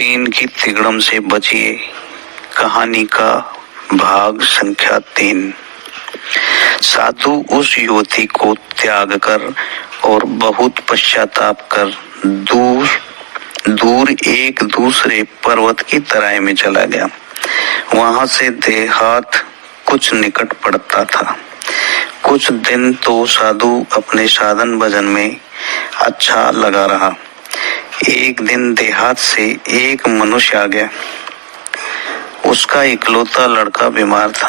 तीन की तिगड़म से बचिए कहानी का भाग संख्या 3। साधु उस युवती को त्याग कर और बहुत पश्चाताप कर दूर दूर एक दूसरे पर्वत की तराई में चला गया। वहां से देहात कुछ निकट पड़ता था। कुछ दिन तो साधु अपने साधन भजन में अच्छा लगा रहा। एक दिन देहात से एक मनुष्य आ गया। उसका इकलौता लड़का बीमार था।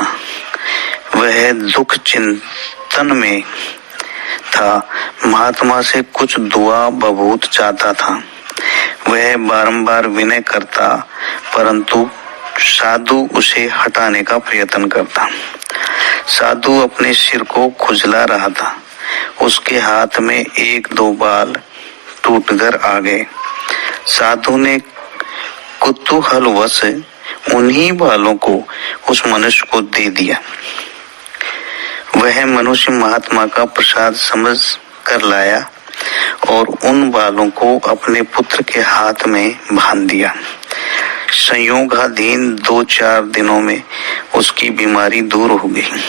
वह दुख चिंतन में था। महात्मा से कुछ दुआ बबूत चाहता था। वह बारंबार विनय करता, परंतु साधु उसे हटाने का प्रयत्न करता। साधु अपने सिर को खुजला रहा था। उसके हाथ में एक दो बाल टूटकर आ गए। साधु ने कुतूहलवश उन्हीं बालों को उस मनुष्य को दे दिया। वह मनुष्य महात्मा का प्रसाद समझ कर लाया और उन बालों को अपने पुत्र के हाथ में बांध दिया। संयोगाधीन 2-4 दिनों में उसकी बीमारी दूर हो गई।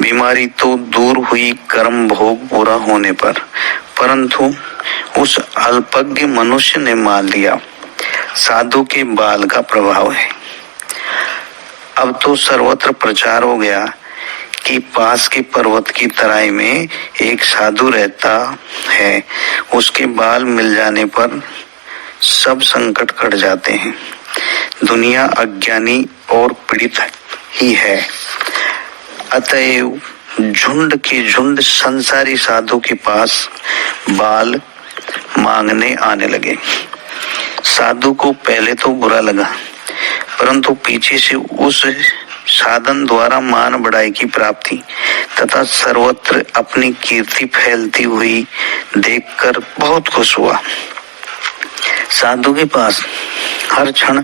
बीमारी तो दूर हुई कर्म भोग पूरा होने पर, परंतु उस अल्पज्ञ मनुष्य ने मान लिया साधु के बाल का प्रभाव है। अब तो सर्वत्र प्रचार हो गया कि पास के पर्वत की तराई में एक साधु रहता है। उसके बाल मिल जाने पर सब संकट कट जाते हैं। दुनिया अज्ञानी और पीड़ित ही है। अतएव झुंड के झुंड संसारी साधु के पास बाल मांगने आने लगे। साधु को पहले तो बुरा लगा, परंतु पीछे से उस साधन द्वारा मान बढ़ाई की प्राप्ति तथा सर्वत्र अपनी कीर्ति फैलती हुई देखकर बहुत खुश हुआ। साधु के पास हर क्षण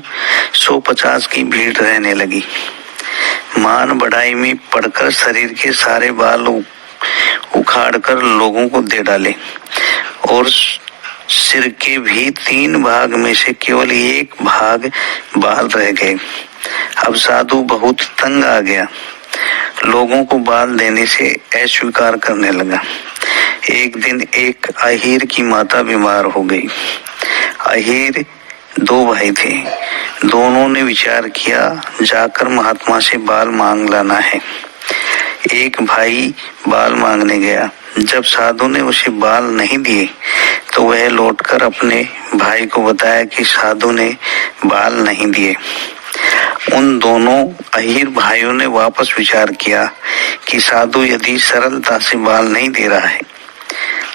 150 की भीड़ रहने लगी। मान बढ़ाई में पड़कर शरीर के सारे बाल उखाड़कर लोगों को दे डाले और सिर के भी 3 भाग में से केवल 1 भाग बाल रह गए। अब साधु बहुत तंग आ गया। लोगों को बाल देने से अस्वीकार करने लगा। एक दिन एक अहीर की माता बीमार हो गई। अहीर 2 भाई थे। दोनों ने विचार किया जाकर महात्मा से बाल मांग लाना है। एक भाई बाल मांगने गया। जब साधु ने उसे बाल नहीं दिए तो वह लौटकर अपने भाई को बताया कि साधु ने बाल नहीं दिए। उन दोनों अहीर भाइयों ने वापस विचार किया कि साधु यदि सरलता से बाल नहीं दे रहा है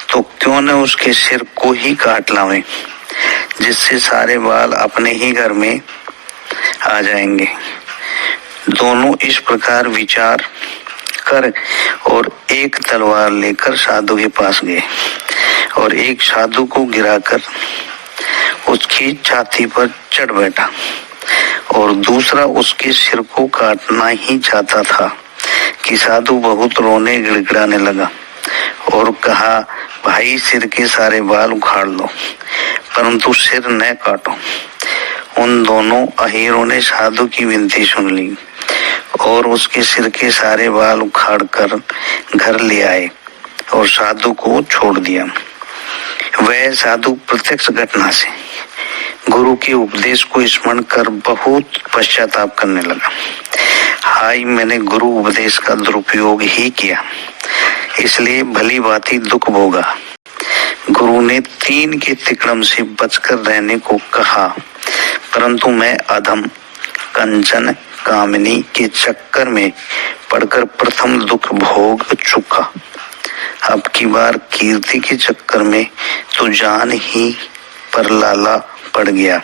तो क्यों न उसके सिर को ही काट लावें, जिससे सारे बाल अपने ही घर में आ जाएंगे। दोनों इस प्रकार विचार कर और एक तलवार लेकर साधु के पास गए और एक साधु को गिराकर उसकी छाती पर चढ़ बैठा और दूसरा उसके सिर को काटना ही चाहता था कि साधु बहुत रोने गिड़गिड़ाने लगा और कहा, भाई सिर के सारे बाल उखाड़ लो, परंतु सिर न काटो। उन दोनों अहीरों ने साधु की विनती सुन ली और उसके सिर के सारे बाल उखाड़कर घर ले आए और साधु को छोड़ दिया। वह साधु प्रत्यक्ष घटना से गुरु के उपदेश को स्मरण कर बहुत पश्चाताप करने लगा। हाय, मैंने गुरु उपदेश का दुरुपयोग ही किया, इसलिए भली भांति दुख भोगा। गुरु ने 3 के तिकड़म से बचकर रहने को कहा, परंतु मैं अधम कंचन कामिनी के चक्कर में पड़कर प्रथम दुख भोग चुका। अब की बार कीर्ति के चक्कर में तो जान ही पर लाला पड़ गया।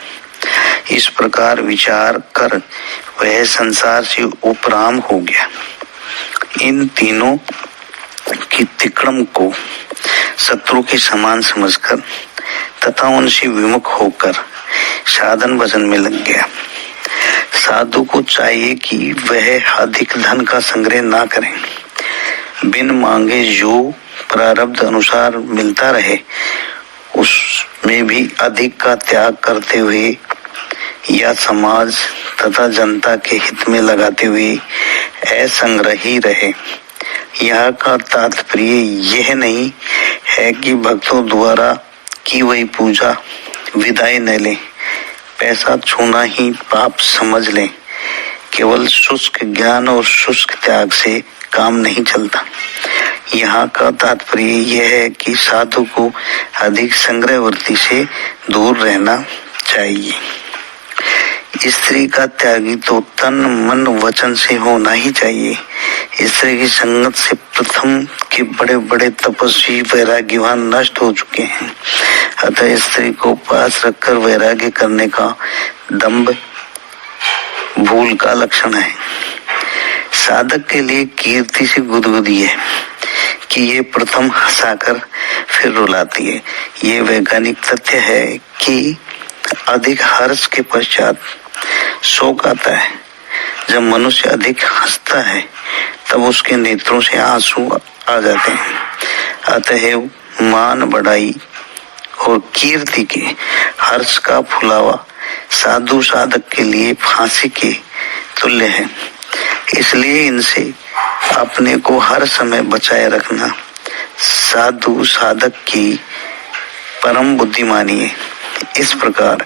इस प्रकार विचार कर वह संसार से उपराम हो गया। इन तीनों की तिकड़म को शत्रु के समान समझकर तथा उनसे विमुख होकर साधन भजन में लग गया। साधु को चाहिए कि वह अधिक धन का संग्रह ना करें। बिन मांगे जो प्रारब्ध अनुसार मिलता रहे उसमें भी अधिक का त्याग करते हुए या समाज तथा जनता के हित में लगाते हुए असंग्रही रहे। यहाँ का तात्पर्य यह नहीं है कि भक्तों द्वारा की हुई पूजा विदाई न ले, पैसा छूना ही पाप समझ लें। केवल शुष्क ज्ञान और शुष्क त्याग से काम नहीं चलता। यहाँ का तात्पर्य यह है कि साधु को अधिक संग्रहवृत्ति से दूर रहना चाहिए। स्त्री का त्यागी तो तन मन वचन से होना ही चाहिए। स्त्री की संगत से प्रथम के बड़े बड़े तपस्वी वैराग्यवान नष्ट हो चुके हैं। अतः स्त्री को पास रखकर वैराग्य करने का दंभ भूल का लक्षण है। साधक के लिए कीर्ति से गुदगुदी है कि ये प्रथम हंसाकर फिर रुलाती है। ये वैज्ञानिक तथ्य है कि अधिक हर्ष के पश्चात शोक आता है। जब मनुष्य अधिक हंसता है तब उसके नेत्रों से आंसू आ जाते हैं। अतएव मान बढ़ाई और कीर्ति के हर्ष का फुलावा साधु साधक के लिए फांसी के तुल्य है। इसलिए इनसे अपने को हर समय बचाए रखना साधु साधक की परम बुद्धिमानी है। इस प्रकार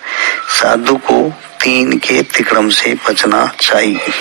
साधु को तीन के तिकड़म से बचना चाहिए।